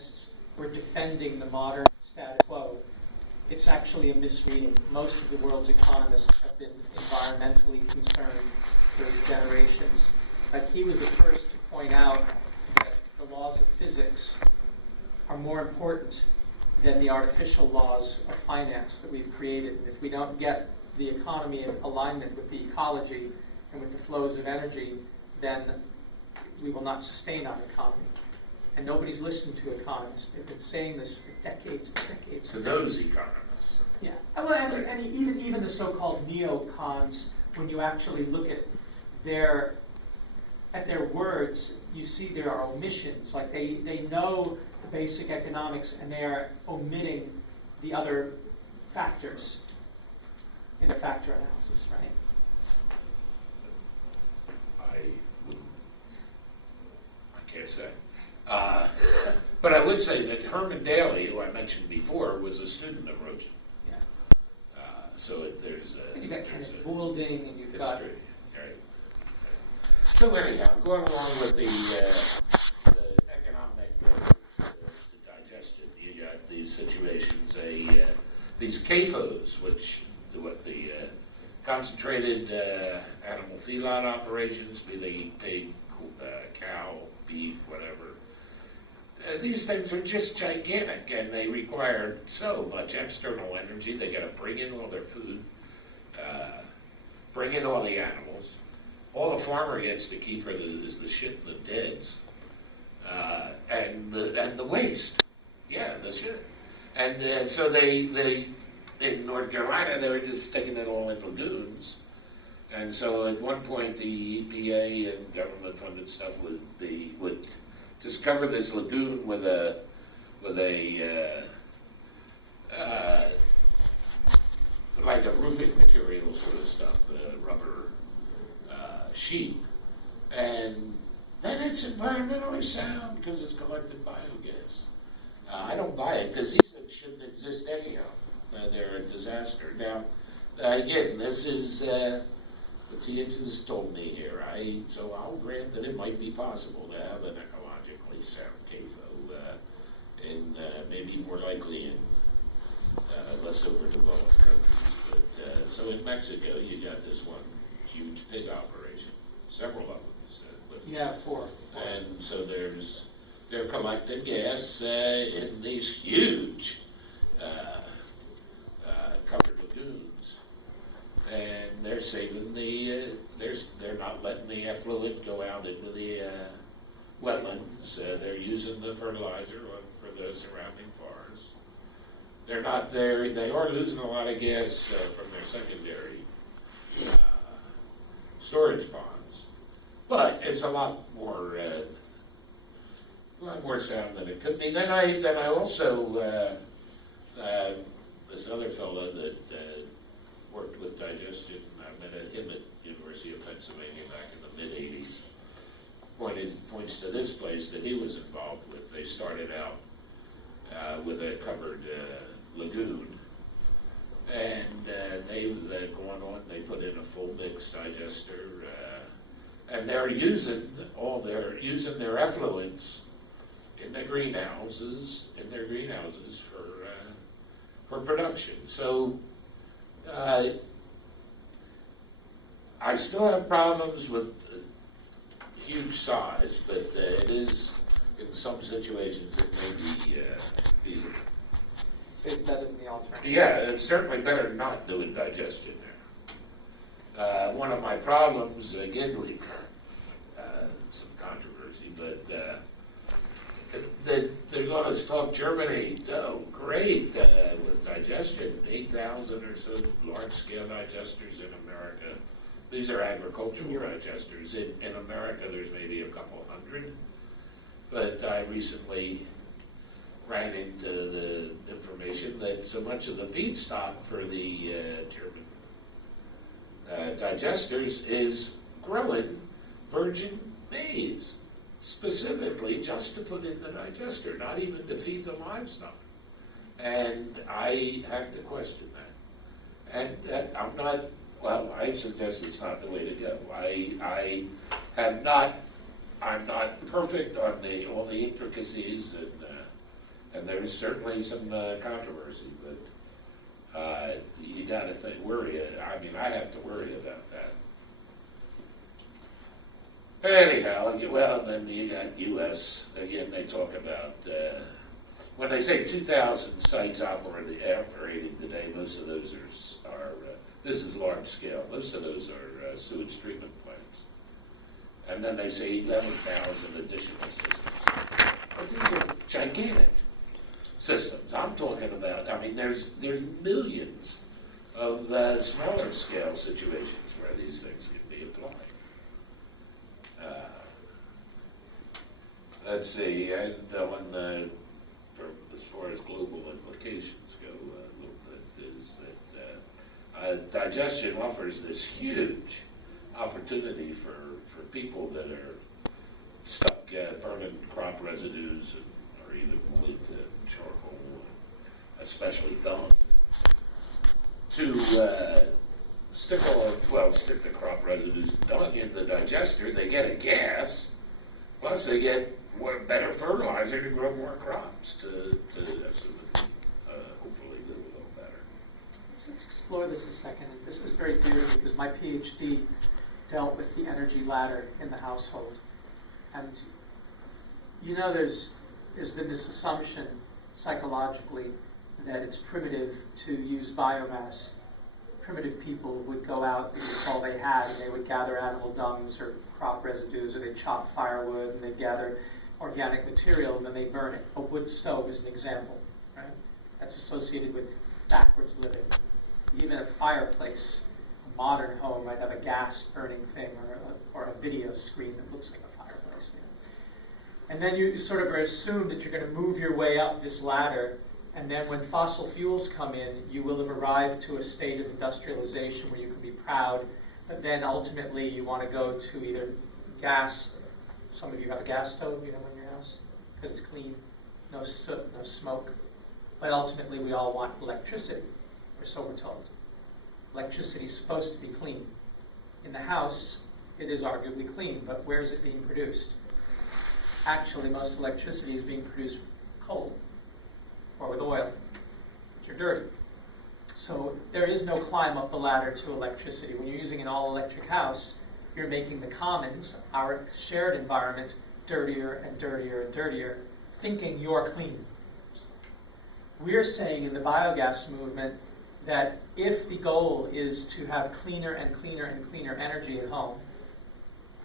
economists were defending the modern status quo. It's actually a misreading. Most of the world's economists have been environmentally concerned for generations. Like, he was the first to point out that the laws of physics are more important than the artificial laws of finance that we've created. And if we don't get the economy in alignment with the ecology and with the flows of energy, then we will not sustain our economy. And nobody's listened to economists. They've been saying this for decades and decades. To those economists. Yeah. Well, and even the so-called neocons, when you actually look at their words, you see there are omissions. Like, they know the basic economics and they are omitting the other factors in their factor analysis, right? I can't say. But I would say that Herman Daly, who I mentioned before, was a student of Rogen. Yeah. So there's and you've got Kenneth Boulding, and you've got... Right. So anyhow, going along with the economic the digestion, you got these situations, these CAFOs, which the concentrated animal feedlot operations, be they pig, cow, beef, whatever. These things are just gigantic, and they require so much external energy. They got to bring in all their food, bring in all the animals. All the farmer gets to keep is the shit and the deads, and the waste. Yeah, the shit. And so they in North Carolina, they were just sticking it all in lagoons. And so at one point, the EPA and government-funded stuff would discover this lagoon with a like a roofing material sort of stuff, rubber sheet, and then it's environmentally sound because it's collected biogas. I don't buy it because these things shouldn't exist anyhow. They're a disaster. Now, again, this is what he just told me here. So I'll grant that it might be possible to have an ecologically sound CAFO, and maybe more likely in less overdeveloped countries. But so in Mexico, you got this one huge pig operation, several of them. Yeah, four. And so they're collecting gas in these huge covered lagoons, and they're saving they're not letting the effluent go out into the wetlands. They're using the fertilizer for the surrounding forests. They are losing a lot of gas from their secondary storage ponds, but it's a lot more sound than it could be. Then I also this other fellow that worked with digestion. I met him at University of Pennsylvania back in the mid-'80s. Points to this place that he was involved with. They started out with a covered lagoon, and they're going on. They put in a full mix digester, and they're using their effluents in their greenhouses for production. So I still have problems with huge size, but it is, in some situations, it may be feasible. It's better than the alternative. Yeah, it's certainly better than not doing digestion there. One of my problems, again, some controversy, but there's all this talk, Germany, oh, great, with digestion, 8,000 or so large-scale digesters in America. These are agricultural digesters. In America, there's maybe a couple hundred, but I recently ran into the information that so much of the feedstock for the German digesters is growing virgin maize, specifically just to put in the digester, not even to feed the livestock. And I have to question that. And I'm not, well, I suggest it's not the way to go. I'm not perfect on all the intricacies and And there's certainly some controversy, but you got to worry. I mean, I have to worry about that. Anyhow, well, then you got U.S. Again, they talk about when they say 2,000 sites operating today. Most of those are this is large scale. Most of those are sewage treatment plants, and then they say 11,000 additional systems. But these are gigantic systems. I'm talking about. I mean, there's millions of smaller scale situations where these things can be applied. Let's see, and as far as global implications go, a little bit is that digestion offers this huge opportunity for people that are stuck burning crop residues or even wood, charcoal, especially dung, to stick the crop residues and dung in the digester. They get a gas, plus they get better fertilizer to grow more crops to hopefully live a little better. Let's explore this a second. This is very dear because my PhD dealt with the energy ladder in the household. And you know there's been this assumption psychologically that it's primitive to use biomass. Primitive people would go out, this is all they had, and they would gather animal dungs or crop residues, or they'd chop firewood, and they'd gather organic material, and then they burn it. A wood stove is an example, right? That's associated with backwards living. Even a fireplace, a modern home might have a gas burning thing, or a video screen that looks like a fireplace. You know? And then you sort of assume that you're going to move your way up this ladder, and then when fossil fuels come in, you will have arrived to a state of industrialization where you can be proud, but then ultimately you want to go to either gas. Some of you have a gas stove, you know, in your house, because it's clean, no soot, no smoke. But ultimately, we all want electricity, or so we're told. Electricity is supposed to be clean. In the house, it is arguably clean, but where is it being produced? Actually, most electricity is being produced with coal or with oil, which are dirty. So there is no climb up the ladder to electricity. When you're using an all-electric house, you're making the commons, our shared environment, dirtier and dirtier and dirtier, thinking you're clean. We're saying in the biogas movement that if the goal is to have cleaner and cleaner and cleaner energy at home,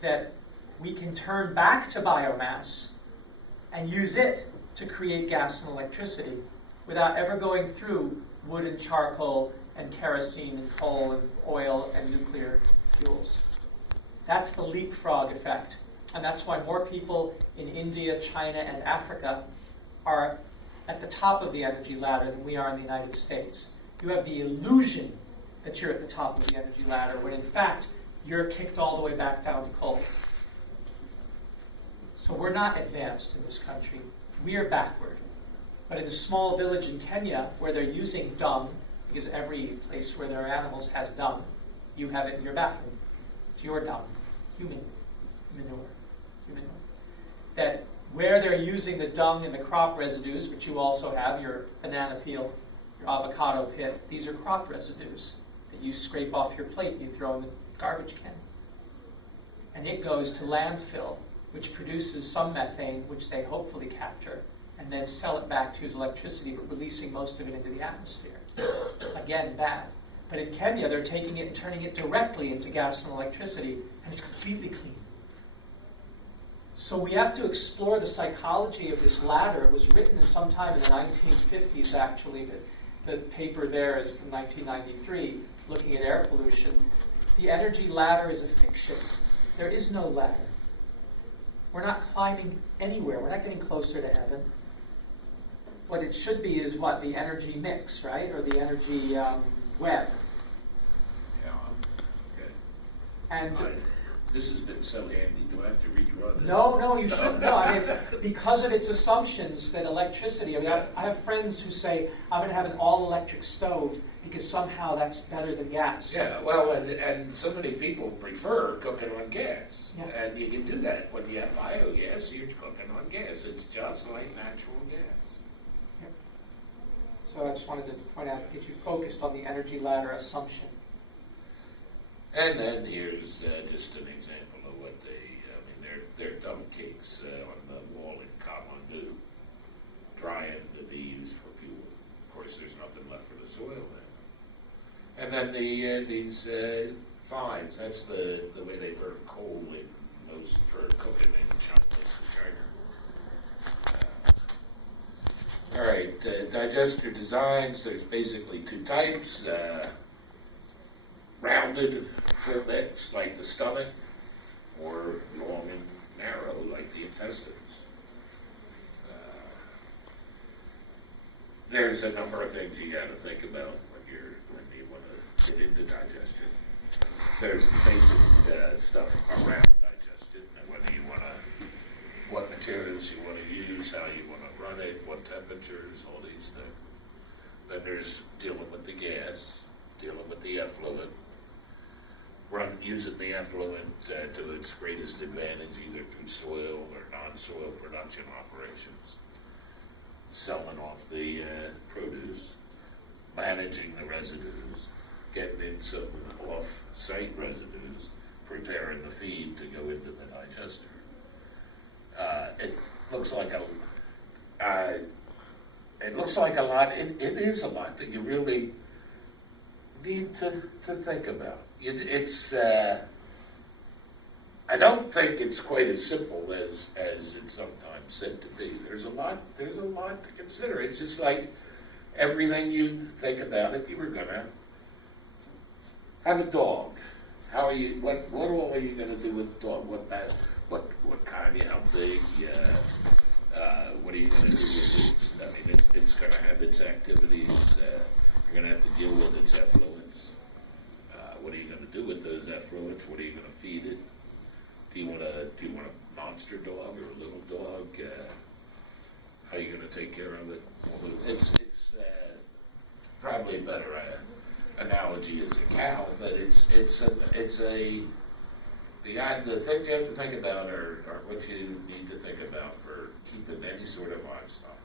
that we can turn back to biomass and use it to create gas and electricity without ever going through wood and charcoal and kerosene and coal and oil and nuclear fuels. That's the leapfrog effect. And that's why more people in India, China, and Africa are at the top of the energy ladder than we are in the United States. You have the illusion that you're at the top of the energy ladder, when in fact, you're kicked all the way back down to coal. So we're not advanced in this country. We are backward. But in a small village in Kenya, where they're using dung, because every place where there are animals has dung, you have it in your bathroom. It's your dung, human manure. That where they're using the dung and the crop residues, which you also have, your banana peel, your avocado pit, these are crop residues that you scrape off your plate and you throw in the garbage can. And it goes to landfill, which produces some methane, which they hopefully capture, and then sell it back to use electricity, but releasing most of it into the atmosphere. Again, bad. But in Kenya, they're taking it and turning it directly into gas and electricity, and it's completely clean. So we have to explore the psychology of this ladder. It was written sometime in the 1950s, actually. The paper there is from 1993, looking at air pollution. The energy ladder is a fiction. There is no ladder. We're not climbing anywhere. We're not getting closer to heaven. What it should be is what? The energy mix, right? Or the energy web. Yeah, okay. And this has been so handy. Do I have to redraw this? No, you shouldn't. No, I mean, it's because of its assumptions that electricity. I mean, I have friends who say, I'm going to have an all-electric stove because somehow that's better than gas. Yeah, well, and so many people prefer cooking on gas. Yeah. And you can do that when you have biogas, you're cooking on gas. It's just like natural gas. So I just wanted to point out that you focused on the energy ladder assumption. And then here's just an example of what they're dump cakes on the wall in Kathmandu, drying to be used for fuel. Of course, there's nothing left for the soil then. And then these fines, that's the way they burn coal in most for cooking in China. All right, digester designs, there's basically two types. Rounded ferments like the stomach, or long and narrow like the intestines. There's a number of things you got to think about when you want to get into digestion. There's the basic stuff around digestion, and whether you want to, what materials you want to use, how you want to run it, what temperatures, all these things. Then there's dealing with the gas, dealing with the effluent, using the effluent to its greatest advantage, either through soil or non-soil production operations, selling off the produce, managing the residues, getting in some off-site residues, preparing the feed to go into the digester. It looks like a lot. It is a lot that you really need to think about. I don't think it's quite as simple as it's sometimes said to be. There's a lot to consider. It's just like everything you think about if you were gonna have a dog. What all are you gonna do with the dog? What kind? How big? What are you gonna do with it? I mean, it's gonna have its activities. You're gonna have to deal with its effluents. What are you going to do with those effluents? What are you going to feed it? Do you want a monster dog or a little dog? How are you going to take care of it? It's probably a better analogy is a cow, but the thing you have to think about are what you need to think about for keeping any sort of livestock.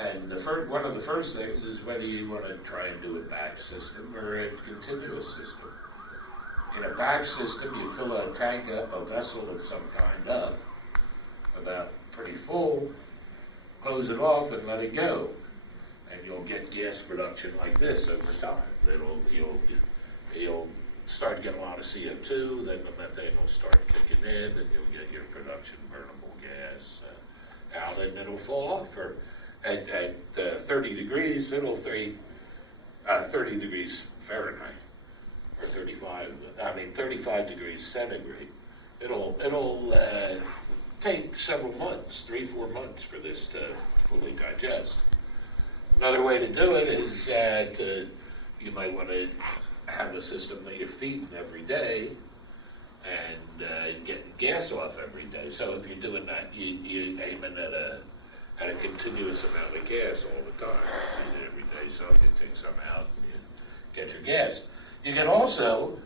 And one of the first things is whether you want to try and do a batch system or a continuous system. In a batch system, you fill a tank up, a vessel of some kind up, about pretty full, close it off and let it go. And you'll get gas production like this over time. You'll start getting a lot of CO2, then the methane will start kicking in, and you'll get your production burnable gas out, and it'll fall off. At 30 degrees, 30 degrees Fahrenheit, or 35 degrees centigrade. It'll take several months, 3-4 months for this to fully digest. Another way to do it is you might want to have a system that you're feeding every day and getting gas off every day. So if you're doing that, you're aiming at a continuous amount of gas all the time. You feed it every day, so you take some out and you get your gas. You can also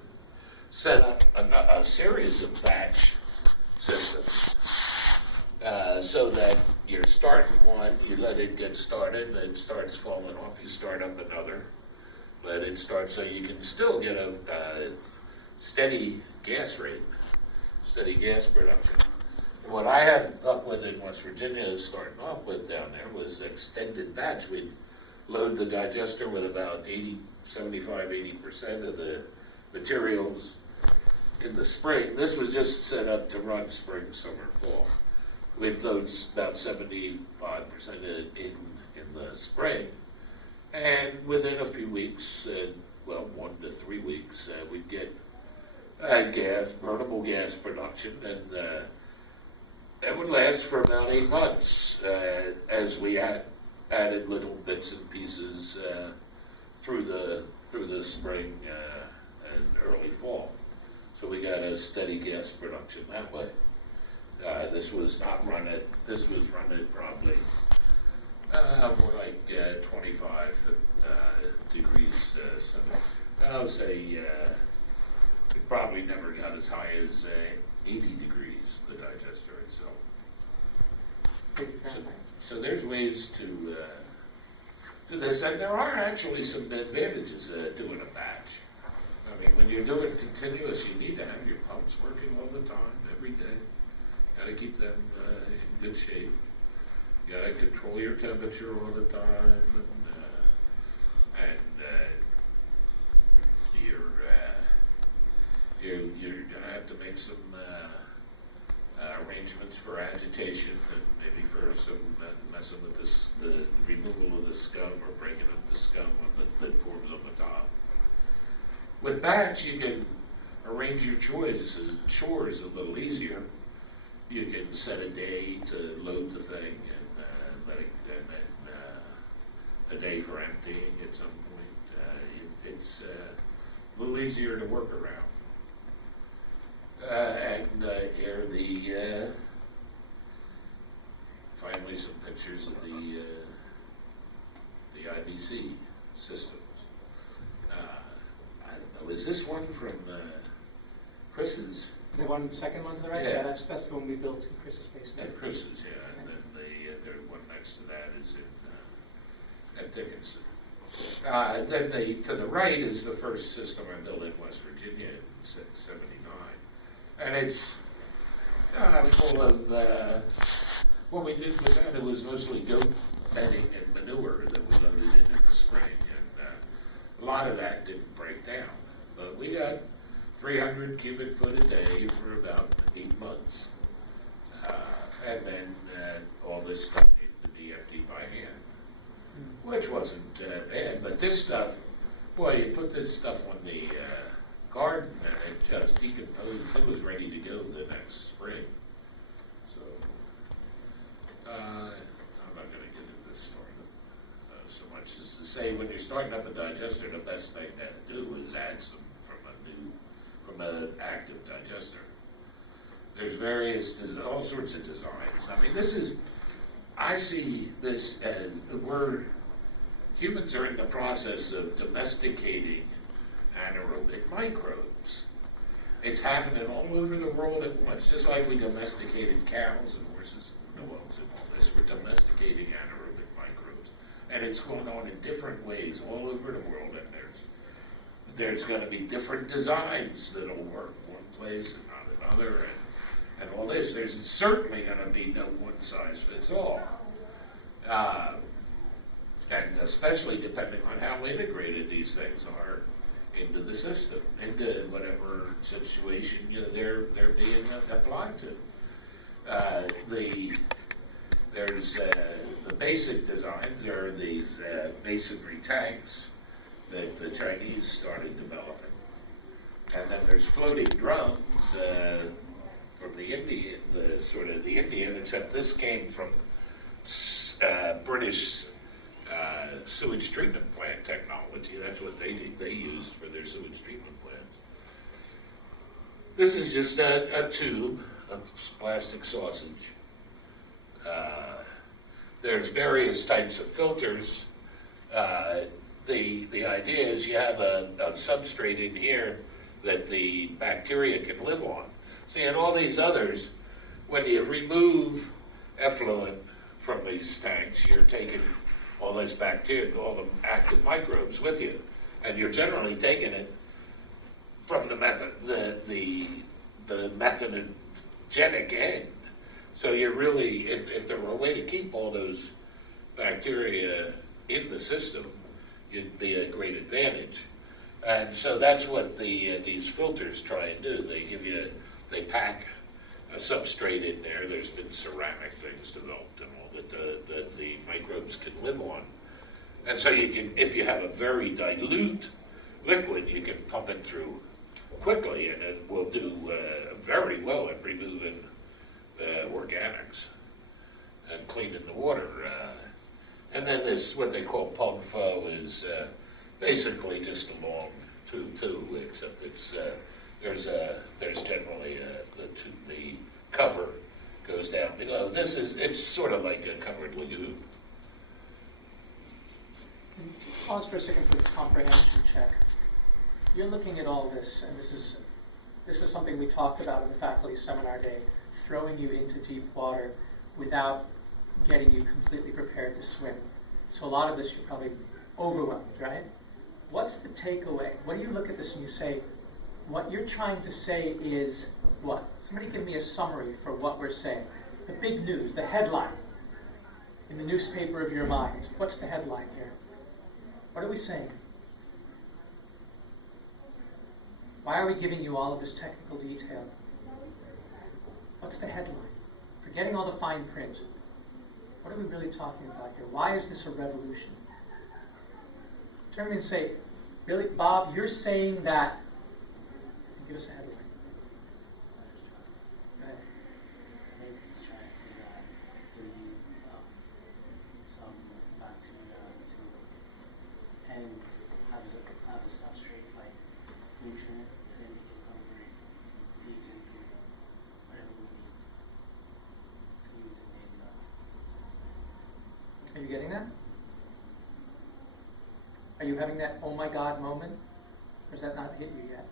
set up a series of batch systems so that you're starting one, you let it get started, then it starts falling off, you start up another, let it start, so you can still get a steady gas rate, steady gas production. What I had up with in West Virginia, starting off with down there, was extended batch. We'd load the digester with about 75-80% of the materials in the spring. This was just set up to run spring, summer, fall. We'd load about 75% in the spring, and within a few weeks, 1 to 3 weeks, we'd get burnable gas production, and that would last for about 8 months as we added little bits and pieces through the spring and early fall. So we got a steady gas production that way. This was run at probably more like 25 degrees. I would say it probably never got as high as 80 degrees, the digester itself. pretty friendly. So there's ways to do this, and there are actually some advantages doing a batch. I mean, when you're doing continuous, you need to have your pumps working all the time, every day. Got to keep them in good shape. You got to control your temperature all the time, and you're going to have to make some arrangements for agitation and maybe for some messing with the removal of the scum or breaking up the scum that forms on the top. With batch, you can arrange your chores a little easier. You can set a day to load the thing and let it, and then a day for emptying at some point. It's a little easier to work around. And here are the finally some pictures of the IBC systems. I don't know, is this one from Chris's? The second one to the right? Yeah. That's the one we built in Chris's basement. At Chris's, yeah, and then the one next to that is at Dickinson. Then to the right is the first system I built in West Virginia in '79. And it's full of, what we did with that, it was mostly goat bedding and manure that we loaded in the spring. And a lot of that didn't break down. But we got 300 cubic foot a day for about 8 months. And then all this stuff needed to be emptied by hand, which wasn't bad. But this stuff, boy, you put this stuff on the garden and it just decomposed. It was ready to go the next spring. So, I'm not going to get into this story so much as to say when you're starting up a digester, the best thing to do is add some from an active digester. There's all sorts of designs. I mean, I see this as humans are in the process of domesticating anaerobic microbes. It's happening all over the world at once, just like we domesticated cows and horses and dogs and all this. We're domesticating anaerobic microbes. And it's going on in different ways all over the world, and there's going to be different designs that'll work one place and not another, and all this. There's certainly going to be no one size fits all. And especially depending on how integrated these things are into the system, into whatever situation they're being applied to. The basic designs are these masonry tanks that the Chinese started developing. And then there's floating drums from the Indian, except this came from British sewage treatment plant technology. That's what they used for their sewage treatment plants. This is just a tube of plastic sausage. There's various types of filters. The idea is you have a substrate in here that the bacteria can live on. See, in all these others, when you remove effluent from these tanks, you're taking all this bacteria, all the active microbes with you, and you're generally taking it from the methanogenic end. So you're really, if there were a way to keep all those bacteria in the system, it'd be a great advantage. And so that's what these filters try and do. They pack a substrate in there. There's been ceramic things developed and all that the microbes can live on. And so you can, if you have a very dilute liquid, you can pump it through quickly, and it will do very well at removing the organics and cleaning the water. And then this, what they call PUGFO, is basically just a long tube too, except it's there's generally the cover goes down below. It's sort of like a covered lagoon. Pause for a second for the comprehension check. You're looking at all this, and this is something we talked about in the faculty seminar day, throwing you into deep water without getting you completely prepared to swim. So a lot of this you're probably overwhelmed, right? What's the takeaway? What do you look at this and you say, what you're trying to say is what? Somebody give me a summary for what we're saying. The big news, the headline in the newspaper of your mind. What's the headline here? What are we saying? Why are we giving you all of this technical detail? What's the headline? Forgetting all the fine print. What are we really talking about here? Why is this a revolution? Turn to me and say, really, Bob, you're saying that. Give us a headline. Go ahead. I think he's trying to say that they use some bacteria to and have a substrate like nutrients, and then he just convert these into whatever we need to use in daily life. Are you getting that? Are you having that oh my God moment? Or has that not hit you yet?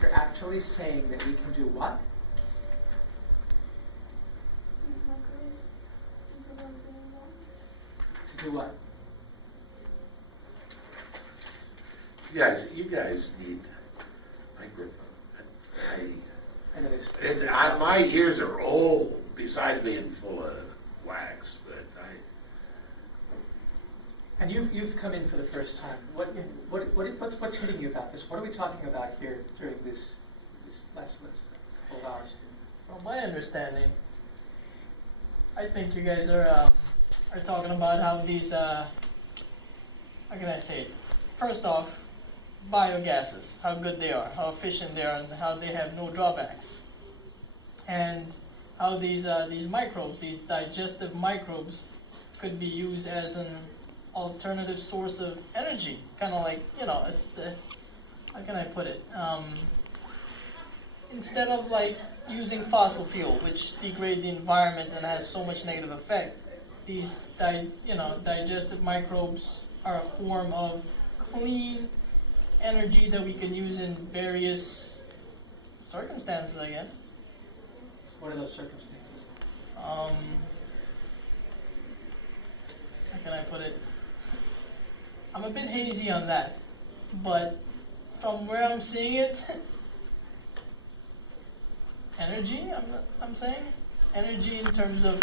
You're actually saying that we can do what? To do what? You guys need microphone. I know this. My ears are old, besides being full of wax, but And you've come in for the first time. What's hitting you about this? What are we talking about here during this last couple of hours? From my understanding, I think you guys are talking about how these how can I say it? First off, biogases, how good they are, how efficient they are, and how they have no drawbacks, and how these microbes, these digestive microbes, could be used as an alternative source of energy, kind of like, it's the, how can I put it? Instead of like using fossil fuel, which degrade the environment and has so much negative effect, these digestive microbes are a form of clean energy that we can use in various circumstances, I guess. What are those circumstances? How can I put it? I'm a bit hazy on that, but from where I'm seeing it, energy, I'm saying? Energy in terms of,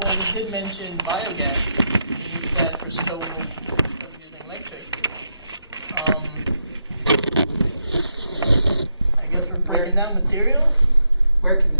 well, we did mention biogas. We use that for stove instead of using electric. I guess we're breaking down materials. Where can